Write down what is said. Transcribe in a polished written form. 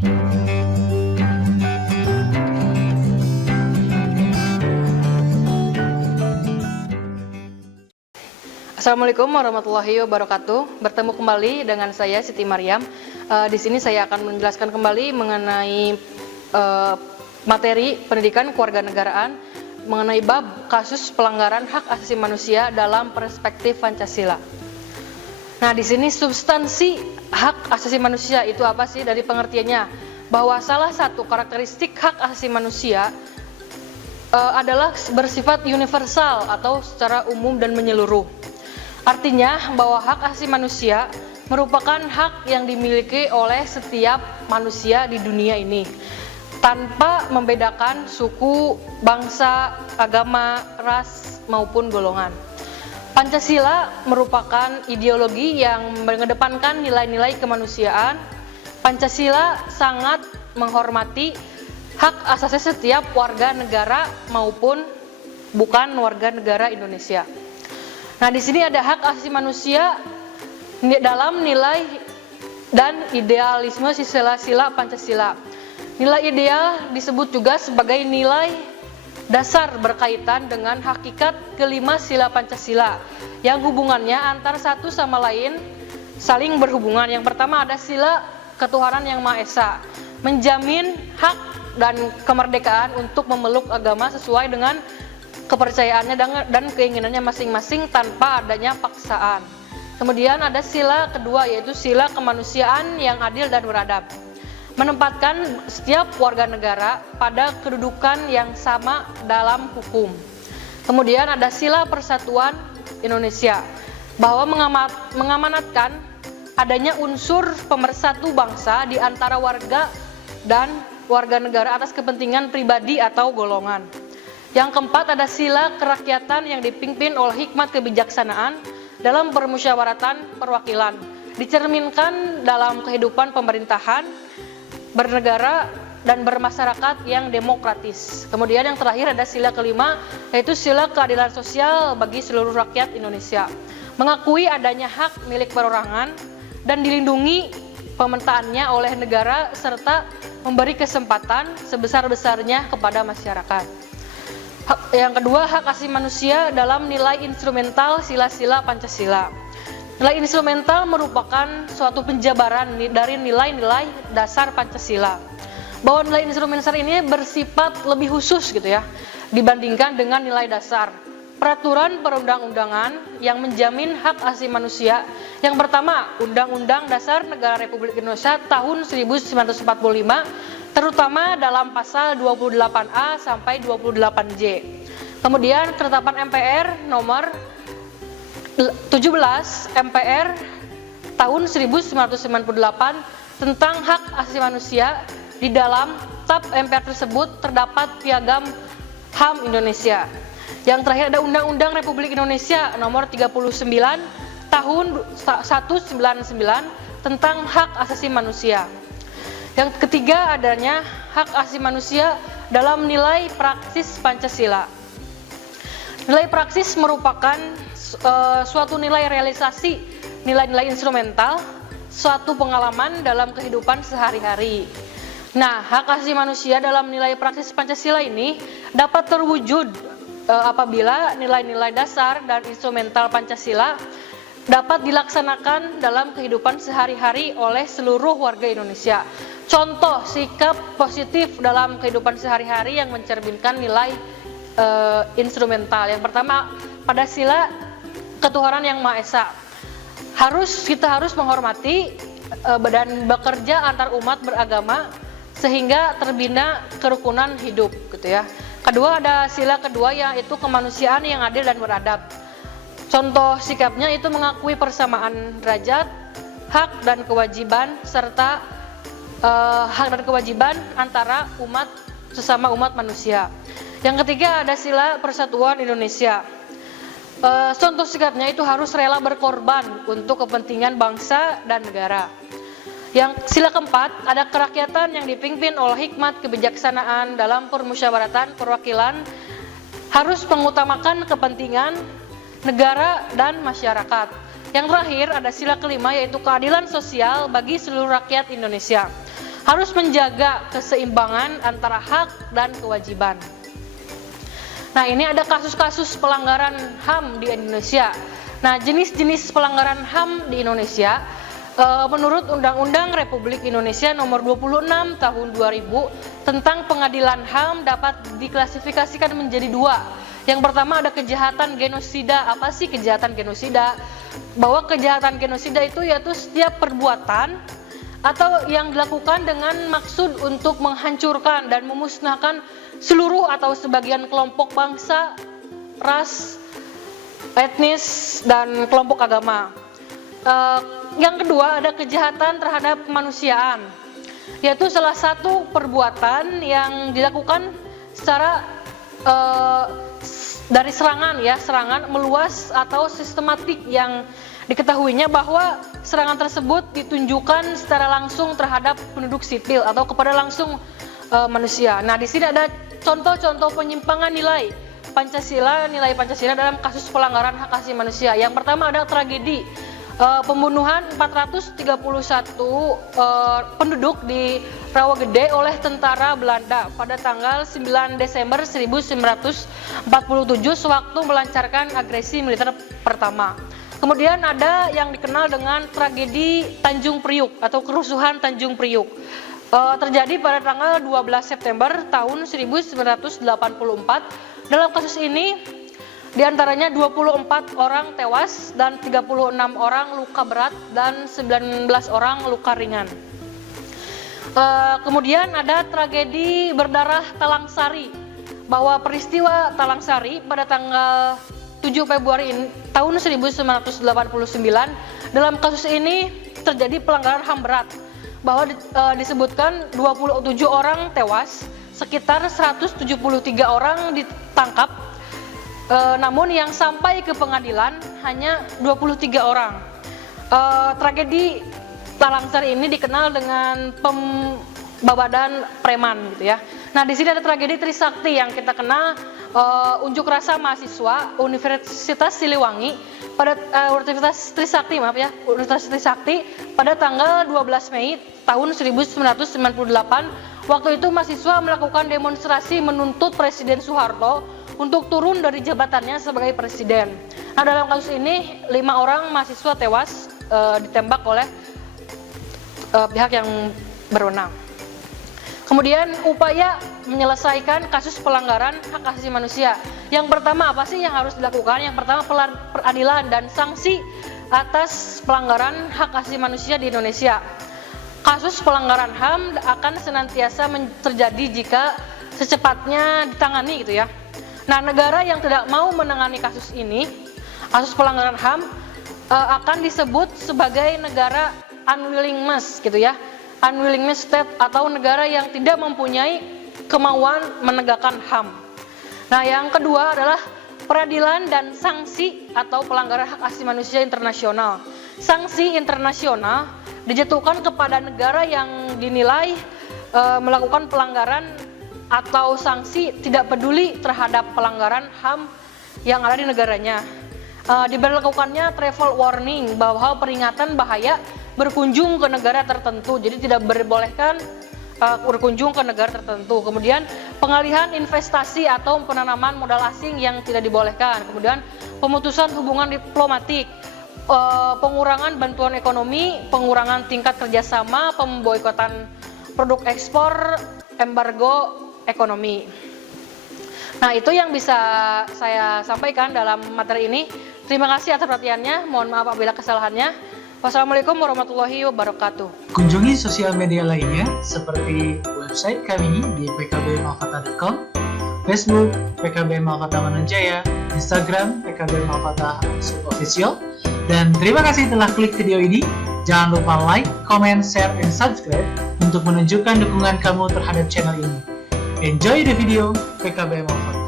Assalamualaikum warahmatullahi wabarakatuh. Bertemu kembali dengan saya Siti Maryam. Di sini saya akan menjelaskan kembali mengenai materi pendidikan kewarganegaraan mengenai bab kasus pelanggaran hak asasi manusia dalam perspektif Pancasila. Nah, di sini substansi hak asasi manusia itu apa sih? Dari pengertiannya bahwa salah satu karakteristik hak asasi manusia adalah bersifat universal atau secara umum dan menyeluruh. Artinya bahwa hak asasi manusia merupakan hak yang dimiliki oleh setiap manusia di dunia ini tanpa membedakan suku, bangsa, agama, ras maupun golongan. Pancasila merupakan ideologi yang mengedepankan nilai-nilai kemanusiaan. Pancasila sangat menghormati hak asasi setiap warga negara maupun bukan warga negara Indonesia. Nah, di sini ada hak asasi manusia dalam nilai dan idealisme sila Pancasila. Nilai ideal disebut juga sebagai nilai dasar berkaitan dengan hakikat kelima sila Pancasila yang hubungannya antar satu sama lain saling berhubungan. Yang pertama ada sila ketuhanan yang Maha Esa, menjamin hak dan kemerdekaan untuk memeluk agama sesuai dengan kepercayaannya dan keinginannya masing-masing tanpa adanya paksaan. Kemudian ada sila kedua, yaitu sila kemanusiaan yang adil dan beradab, menempatkan setiap warga negara pada kedudukan yang sama dalam hukum. Kemudian ada sila persatuan Indonesia, bahwa mengamanatkan adanya unsur pemersatu bangsa di antara warga dan warga negara atas kepentingan pribadi atau golongan. Yang keempat ada sila kerakyatan yang dipimpin oleh hikmat kebijaksanaan dalam permusyawaratan perwakilan, dicerminkan dalam kehidupan pemerintahan, bernegara, dan bermasyarakat yang demokratis. Kemudian yang terakhir ada sila kelima, yaitu sila keadilan sosial bagi seluruh rakyat Indonesia, mengakui adanya hak milik perorangan dan dilindungi pementaannya oleh negara serta memberi kesempatan sebesar-besarnya kepada masyarakat. Yang kedua, hak asasi manusia dalam nilai instrumental sila-sila Pancasila. Nilai instrumental merupakan suatu penjabaran dari nilai-nilai dasar Pancasila. Bahwa nilai instrumental ini bersifat lebih khusus gitu ya, dibandingkan dengan nilai dasar. Peraturan perundang-undangan yang menjamin hak asasi manusia. Yang pertama, Undang-Undang Dasar Negara Republik Indonesia tahun 1945, terutama dalam pasal 28A sampai 28J. Kemudian ketetapan MPR nomor 17 MPR tahun 1998 tentang hak asasi manusia. Di dalam tab MPR tersebut terdapat piagam HAM Indonesia. Yang terakhir ada Undang-Undang Republik Indonesia nomor 39 tahun 199 tentang hak asasi manusia. Yang ketiga adanya hak asasi manusia dalam nilai praksis Pancasila. Nilai praksis merupakan suatu nilai realisasi nilai-nilai instrumental, suatu pengalaman dalam kehidupan sehari-hari. Nah, hak asasi manusia dalam nilai praksis Pancasila ini dapat terwujud apabila nilai-nilai dasar dan instrumental Pancasila dapat dilaksanakan dalam kehidupan sehari-hari oleh seluruh warga Indonesia. Contoh sikap positif dalam kehidupan sehari-hari yang mencerminkan nilai instrumental. Yang pertama, pada sila ketuhanan yang Maha Esa. Kita harus menghormati dan bekerja antar umat beragama sehingga terbina kerukunan hidup gitu ya. Kedua ada sila kedua yaitu kemanusiaan yang adil dan beradab. Contoh sikapnya itu mengakui persamaan derajat, hak dan kewajiban serta hak dan kewajiban antara sesama umat manusia. Yang ketiga ada sila persatuan Indonesia. Contoh sikapnya itu harus rela berkorban untuk kepentingan bangsa dan negara. Yang sila keempat ada kerakyatan yang dipimpin oleh hikmat kebijaksanaan dalam permusyawaratan perwakilan, harus mengutamakan kepentingan negara dan masyarakat. Yang terakhir ada sila kelima yaitu keadilan sosial bagi seluruh rakyat Indonesia. harus menjaga keseimbangan antara hak dan kewajiban. Nah, ini ada kasus-kasus pelanggaran HAM di Indonesia. Nah, jenis-jenis pelanggaran HAM di Indonesia menurut Undang-Undang Republik Indonesia Nomor 26 Tahun 2000 tentang Pengadilan HAM dapat diklasifikasikan menjadi dua. Yang pertama ada kejahatan genosida. Apa sih kejahatan genosida? Bahwa kejahatan genosida itu yaitu setiap perbuatan atau yang dilakukan dengan maksud untuk menghancurkan dan memusnahkan seluruh atau sebagian kelompok bangsa, ras, etnis, dan kelompok agama. Yang kedua ada kejahatan terhadap kemanusiaan, yaitu salah satu perbuatan yang dilakukan secara dari serangan meluas atau sistematik yang diketahuinya bahwa serangan tersebut ditunjukkan secara langsung terhadap penduduk sipil atau kepada langsung manusia. Nah, di sini ada contoh-contoh penyimpangan nilai Pancasila dalam kasus pelanggaran hak asasi manusia. Yang pertama ada tragedi pembunuhan 431 penduduk di Rawagede oleh tentara Belanda pada tanggal 9 Desember 1947 sewaktu melancarkan agresi militer pertama. Kemudian ada yang dikenal dengan tragedi Tanjung Priuk atau kerusuhan Tanjung Priuk. Terjadi pada tanggal 12 September tahun 1984. Dalam kasus ini diantaranya 24 orang tewas dan 36 orang luka berat dan 19 orang luka ringan. Kemudian ada tragedi berdarah Talang Sari, bahwa peristiwa Talang Sari pada tanggal 7 Februari tahun 1989, dalam kasus ini terjadi pelanggaran HAM berat, bahwa disebutkan 27 orang tewas, sekitar 173 orang ditangkap, namun yang sampai ke pengadilan hanya 23 orang. Tragedi Talang Sari ini dikenal dengan pembabadan preman gitu ya. Nah, di sini ada tragedi Trisakti yang kita kenal, unjuk rasa mahasiswa Universitas Siliwangi pada Universitas Trisakti pada tanggal 12 Mei tahun 1998. Waktu itu mahasiswa melakukan demonstrasi menuntut Presiden Soeharto untuk turun dari jabatannya sebagai presiden. Nah, dalam kasus ini 5 orang mahasiswa tewas ditembak oleh pihak yang berwenang. Kemudian upaya menyelesaikan kasus pelanggaran hak asasi manusia. Yang pertama apa sih yang harus dilakukan? Yang pertama peradilan dan sanksi atas pelanggaran hak asasi manusia di Indonesia. Kasus pelanggaran HAM akan senantiasa terjadi jika secepatnya ditangani gitu ya. Nah, negara yang tidak mau menangani kasus ini, kasus pelanggaran HAM, akan disebut sebagai negara unwillingness gitu ya. Unwillingness state atau negara yang tidak mempunyai kemauan menegakkan HAM. Nah, yang kedua adalah peradilan dan sanksi atau pelanggaran hak asasi manusia internasional. Sanksi internasional dijatuhkan kepada negara yang dinilai melakukan pelanggaran atau sanksi tidak peduli terhadap pelanggaran HAM yang ada di negaranya. Diberlakukannya travel warning, bahwa peringatan bahaya berkunjung ke negara tertentu, jadi tidak diperbolehkan berkunjung ke negara tertentu. Kemudian pengalihan investasi atau penanaman modal asing yang tidak dibolehkan. Kemudian pemutusan hubungan diplomatik, pengurangan bantuan ekonomi, pengurangan tingkat kerjasama, pemboikotan produk ekspor, embargo ekonomi. Nah, itu yang bisa saya sampaikan dalam materi ini. Terima kasih atas perhatiannya. Mohon maaf apabila kesalahannya. Wassalamualaikum warahmatullahi wabarakatuh. Kunjungi sosial media lainnya seperti website kami di pkbmalfata.com, Facebook PKB Malfata Mananjaya, Instagram PKB Malfata Official. Dan terima kasih telah klik video ini. Jangan lupa like, comment, share, dan subscribe untuk menunjukkan dukungan kamu terhadap channel ini. Enjoy the video PKB Malfata.